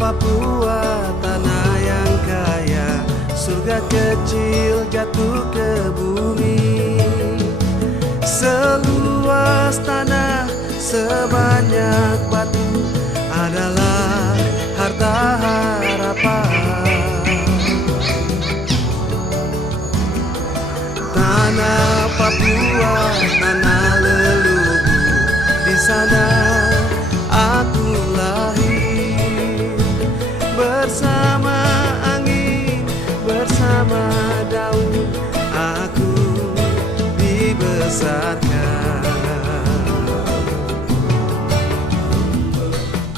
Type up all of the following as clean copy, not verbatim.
Papua, tanah yang kaya, surga kecil jatuh ke bumi. Seluas tanah, sebanyak batu adalah harta harapan. Tanah Papua, tanah leluhur, di sana aku lahir. Bersama angin, bersama daun, aku dibesarkan.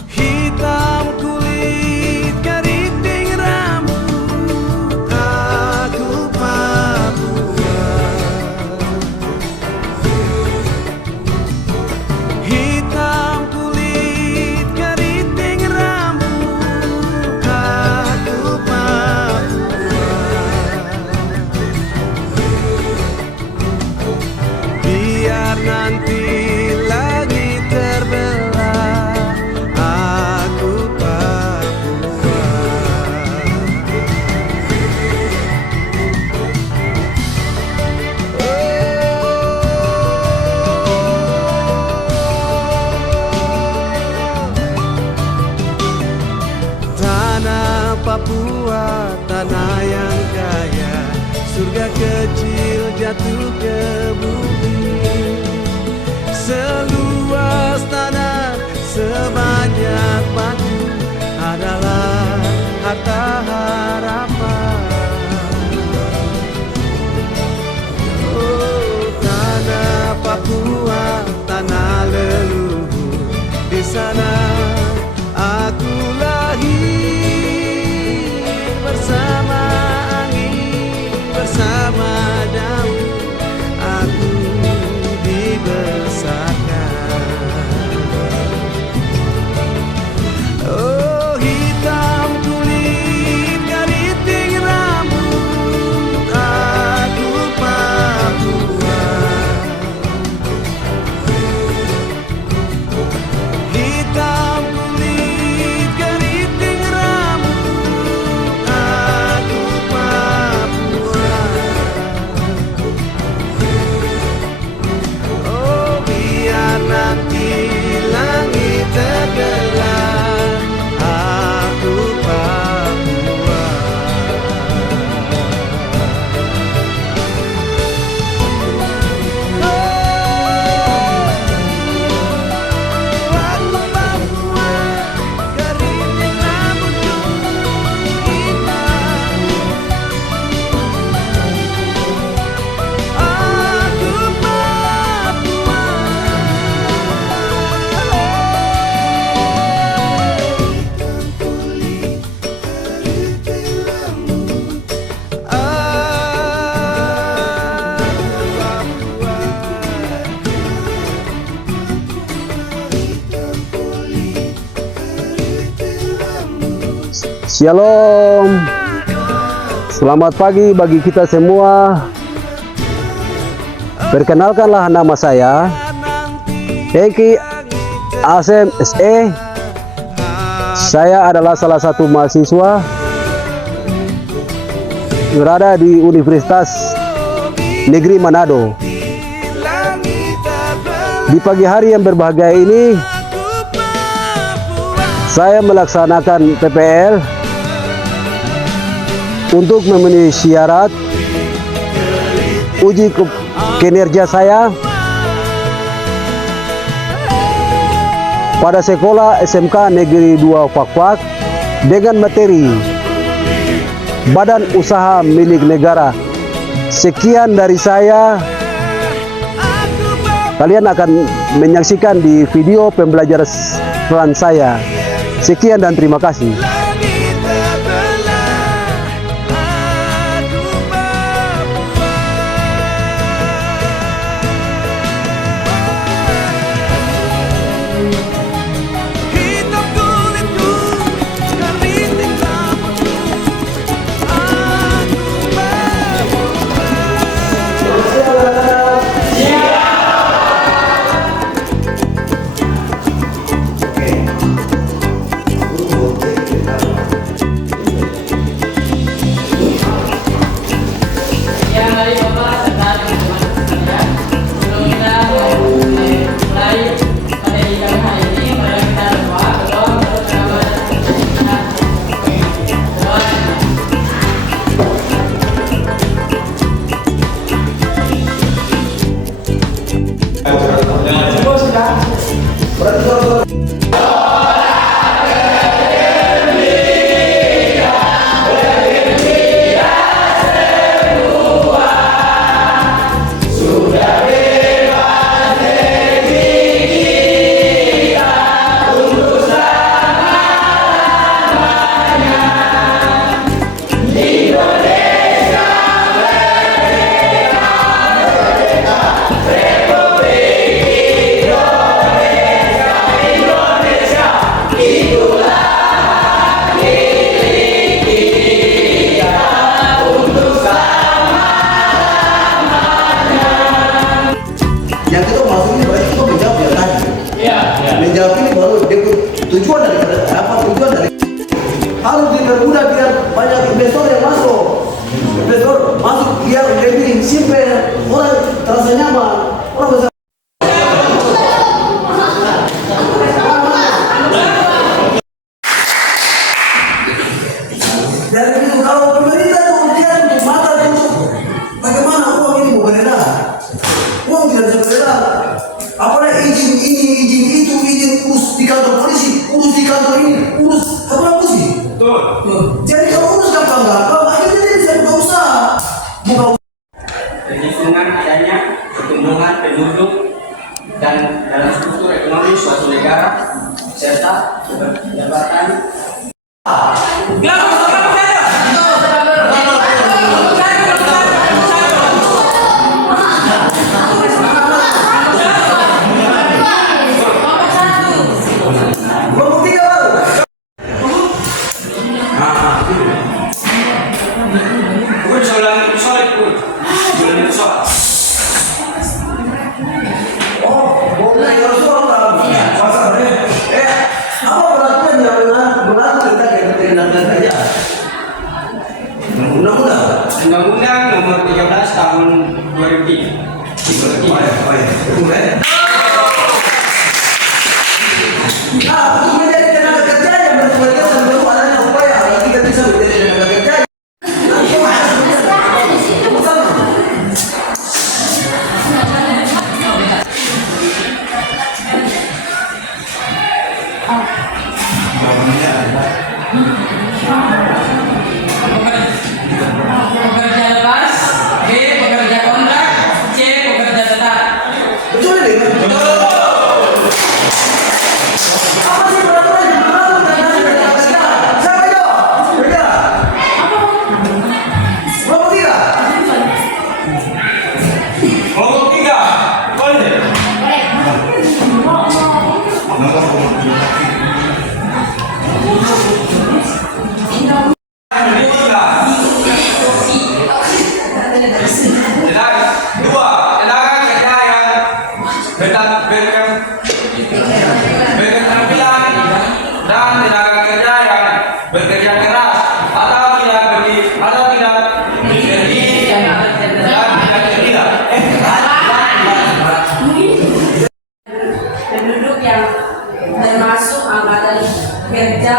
Hitam kulit, keriting rambut, aku Papua. Hitam kulit, keriting rambut, aku Papua. Biar nanti langit terbelah, aku Papua. Tanah Papua, tanah yang kaya, surga kecil jatuh ke bumi. Seluas tanah, sebanyak batu adalah harta harapan. Oh, tanah Papua, tanah leluhur, di sana aku lahir. Bersama angin, bersama daun, aku dibesarkan. Oh, hitam kulit, keriting rambut, aku Papua. Hitam kulit, keriting rambut, aku Papua. Oh, biar nanti langit terbelah, aku Papua. Aku Papua, keriting rambutku hitam. Aku Papua. Hitam kulit, keriting rambut, aku Papua. Hitam kulit, keriting rambut. Shalom. Selamat pagi bagi kita semua. Perkenalkanlah nama saya Eki Asem SE. Saya adalah salah satu mahasiswa berada di Universitas Negeri Manado. Di pagi hari yang berbahagia ini, saya melaksanakan PPL untuk memenuhi syarat uji kinerja saya pada sekolah SMK Negeri 2 Fakfak dengan materi Badan Usaha Milik Negara. Sekian dari saya. Kalian akan menyaksikan di video pembelajaran saya. Sekian dan terima kasih. Hitam kulitku, keriting rambutku, aku Papua. tujuan dari harus dipermudah biar banyak investor yang masuk. Investor masuk biar lebih simpel, orang terasa nyaman, orang bisa. Dari itu kalau pemerintah itu ujian untuk mata tutup, bagaimana uang ini mau beredar? Uang tidak bisa beredar. Apalagi izin ini, izin itu, izin urus di kantor polisi, urus di kantor ini, urus apa sih? Betul. Jadi kalau urus gampang-gampang, akhirnya dia bisa buka usaha. Buka usaha. Perhitungan adanya pertumbuhan penduduk dan dalam struktur ekonomi suatu negara serta jabatan. Undang-Undang Nomor 13 Tahun 2003. Untuk menjadi tenaga kerja yang berkualitas dan perlu adanya upaya agar kita bisa menjadi tenaga kerja. Pekerja lepas, B. Pekerja kontrak, C. Pekerja tetap. Betul ini? Betul. Apa sih peraturan yang berlaku tentang tenaga kerja? Siapa itu? Kerja. Kelompok 3. Kelompok 3. Boleh. Berketerampilan dan tenaga kerja yang bekerja keras atau tidak berdiri dan tidak terlihat. Penduduk yang termasuk angkatan kerja,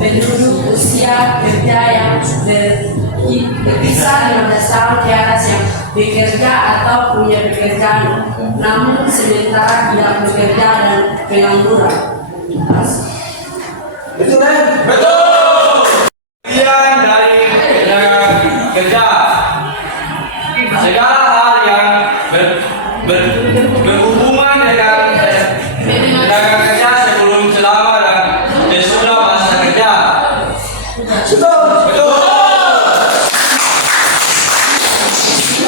penduduk usia kerja yang berkisar 15 tahun di atas yang bekerja atau punya pekerjaan, namun sementara tidak bekerja dan pengangguran. Betul kan? Betul. Bagian dari tenaga kerja segala hal yang berhubungan dengan tenaga kerja sebelum, selama dan sesudah masa kerja. Betul. Betul.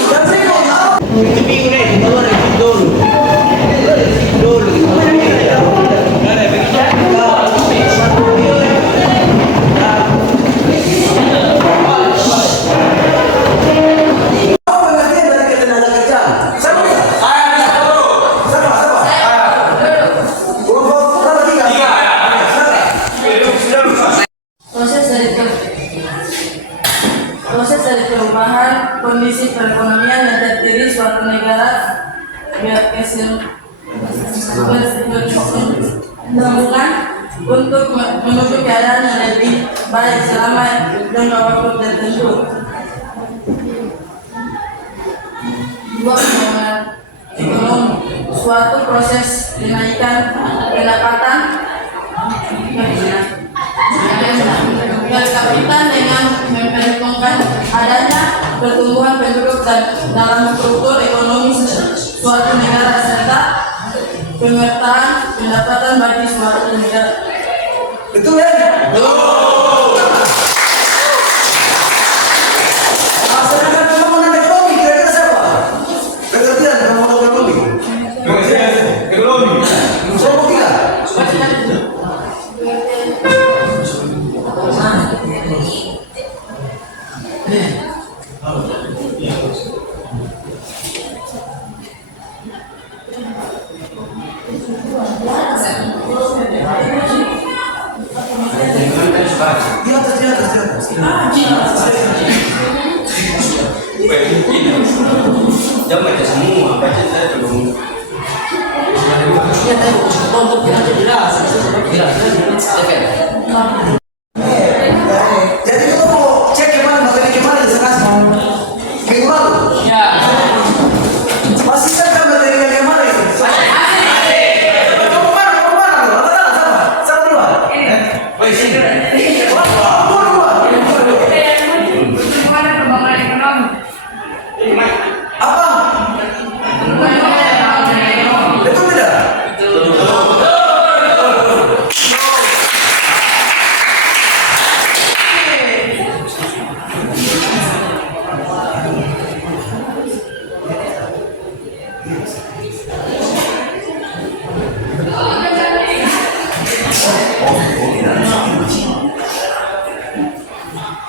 Dan saya mau tahu. Itu minggu ni, kita ada dulu. Dulu. Proses dari perubahan kondisi perekonomian yang terdiri suatu negara berkesinambungan untuk menuju keadaan yang lebih baik selama jangka waktu tertentu. Dua, pengembangan ekonomi, suatu proses kenaikan pendapatan berkaitan dengan memperhitungkan adanya pertumbuhan penduduk dan dalam struktur ekonomi suatu negara serta pemetaan pendapatan bagi suatu negara. Betul ya? Sedangkan pembangunan ekonomi kira-kira siapa? Pengertian pembangunan ekonomi. Ekonomi. Kelompok 3. Di atas, di atas, di atas. Jangan baca semua, baca saya belum. Jadi kita mau cek kemana, materi kemana di sana? Minggu lalu. Masih kan materi yang kemana itu? Kamu mana? Sama dua. Woi, sini. Apa? Betul tidak?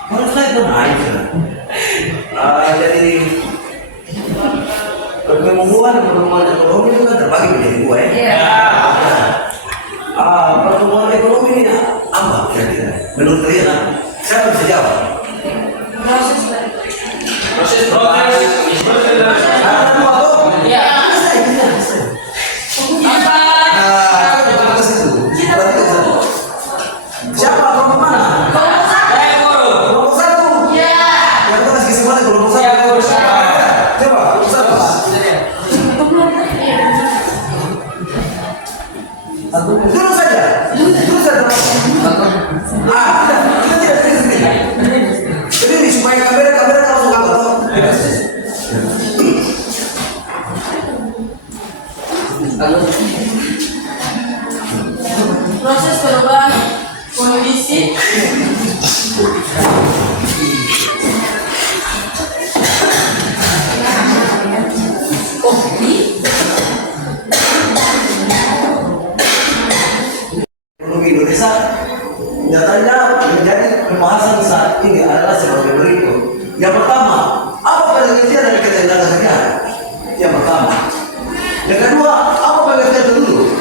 Menurut saya itu naik. Jadi pertumbuhan ekonomi itu kan terbagi menjadi dua ya. Pertumbuhan ekonomi ini apa kira-kira? Menurut kalian, siapa bisa jawab? Proses. Ada dua tuh. Bisa. Coba ke situ. Berarti ke sana. Siapa kelompok mana? Kelompok satu. Yang kita kasih kesempatan kelompok satu. Coba kelompok satu. Dulu saja. Tidak. Berdiri supaya kamera langsung angkat. Proses perubahan kondisi Ekonomi Indonesia nyatanya menjadi pembahasan saat ini adalah sebagai berikut. Yang pertama, apa pengertian dari ketenaga kerjaan? Yang pertama. Yang kedua, apa pengertian dulu?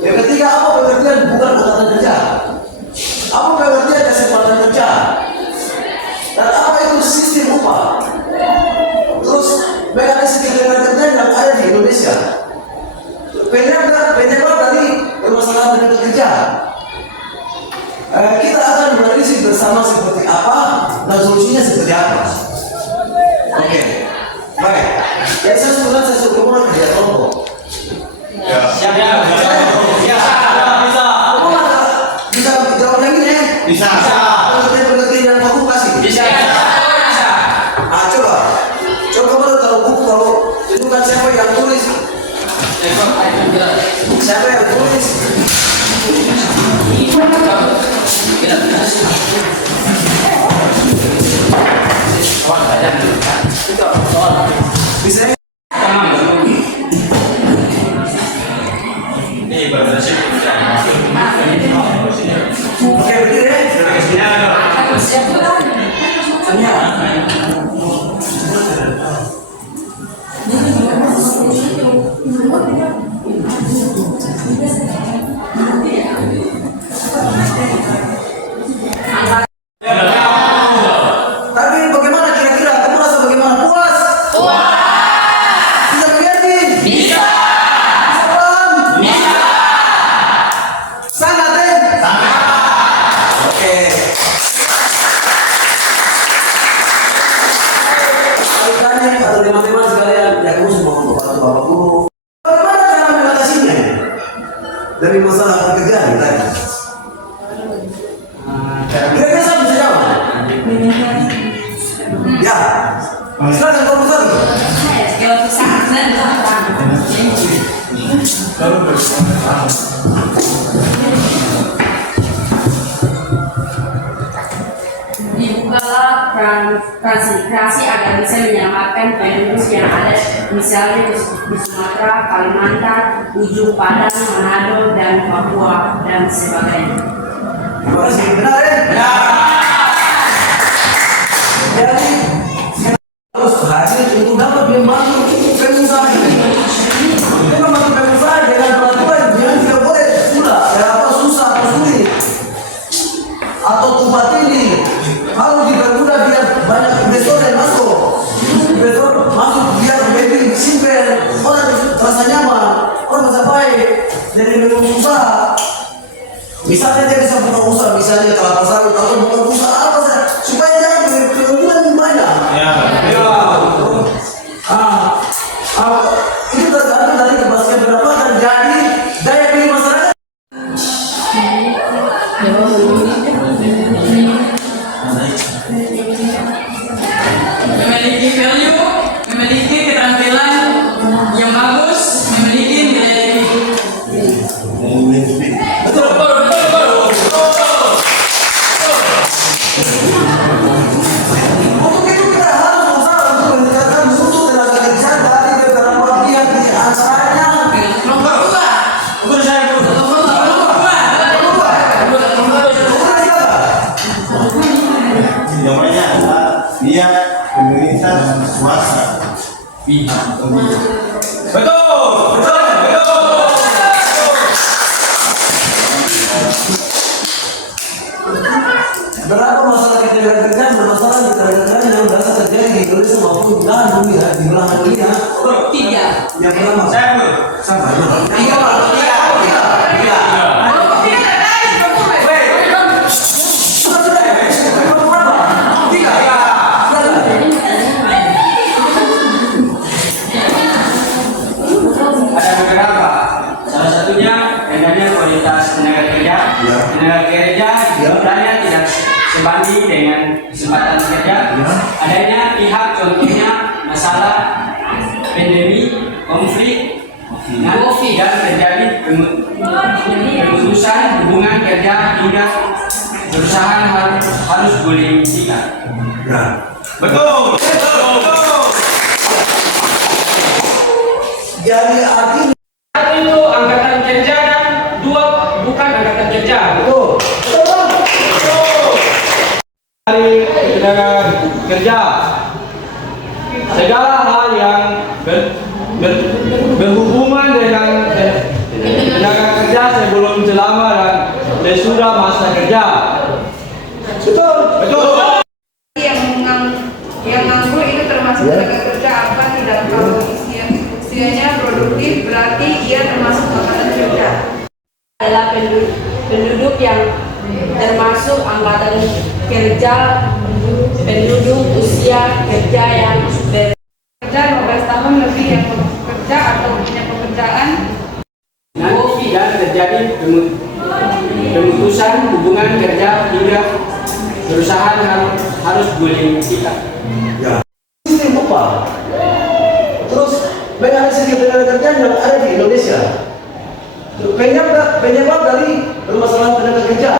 Yang ketiga, apa pengertian bukan kesempatan kerja? Apa pengertian kesempatan kerja? Dan apa itu sistem upah? Terus mekanisme ketenaga kerjaan yang ada di Indonesia. Penyebab dari permasalahan tenaga kerja. Kita akan menganalisis bersama seperti apa dan solusinya seperti apa. Oke, baik. Jadi saya suruh kamu kerja kelompok. Siap. Bisa jawab lagi nih? Bisa. Pengertian yang aku kasih. Bisa. Coba kamu taruh buku kalau itu kan siapa yang tulis? Siapa yang tulis? Bisa Ini berarti oke berdiri. Tapi bagaimana kira-kira? Kamu rasa bagaimana? Puas? Bisa mengerti? Bisa. Sangat Oke. Tanya atau teman-teman sekalian, ya kamu semua membantu Bapak Guru. Bagaimana cara mengatasinya? Dari masalah pekerjaan tadi. Kira-kira saya bisa jawab? Ya. Silakan kelompok satu. Dibukalah transmigrasi agar bisa menyelamatkan penduduk yang ada misalnya di Sumatera, Kalimantan, Ujung Padang, Manado, dan Papua, dan sebagainya. Terima kasih. Benar ya? Ya. Jadi harus hadir untuk dapat membantu pengusaha ini. Kita membantu pengusaha dengan peraturan yang tidak boleh susah atau sulit atau jadi berusaha. Misalnya dia bisa buka usaha, misalnya kelapa sawit atau buka usaha apa saja, supaya jangan berkerugian banyak. Ya. Itu tergantung dari kepastian berapa dan jadi daya beli masyarakat. Memiliki value, memiliki keterampilan yang bagus, memiliki nilai lebih. Betul. Untuk itu kita harus berusaha untuk meningkatkan mutu tenaga kerja dari beberapa pihak di antaranya. Nomor dua. Ukur saya bu. Nomor dua. Jawabannya adalah pihak pemerintah swasta. Pihak pemerintah. Betul. Betul. Betul. Berapa masalah ketenagakerjaan bermasalah di ketenagakerjaan yang biasa terjadi di Indonesia maupun di dalam dunia, di belahan dunia. Tiga. Yang pertama, Saya bu. sabar. Tiga pak. Tiga. Tiga. Oh, tiga terkait. Tiga. Ada beberapa. Salah satunya adanya kualitas tenaga kerja. Ya. Tenaga kerja jumlahnya tidak sebanding dengan kesempatan kerja. Adanya pihak contohnya masalah pandemi, konflik, dan terjadi pemutusan hubungan kerja hingga perusahaan harus gulung tikar. Ya. Betul. Betul. Jadi artinya Satu itu angkatan kerja dan dua bukan angkatan kerja. betul. Dari tenaga kerja, segala hal yang berhubungan dengan tenaga kerja sebelum, selama dan sesudah masa kerja. Betul. Betul. yang nganggur itu termasuk tenaga kerja apa tidak, kalau usianya produktif berarti ia termasuk angkatan kerja. Adalah penduduk yang termasuk angkatan kerja, penduduk usia kerja yang Kerja 15 tahun lebih yang bekerja atau punya pekerjaan. Nanti dan terjadi pemutusan hubungan kerja hingga perusahaan harus gulung tikar. Ya. Sistem upah. Terus banyak sistem tenaga kerja yang ada di Indonesia. Penyebab dari permasalahan tenaga kerja.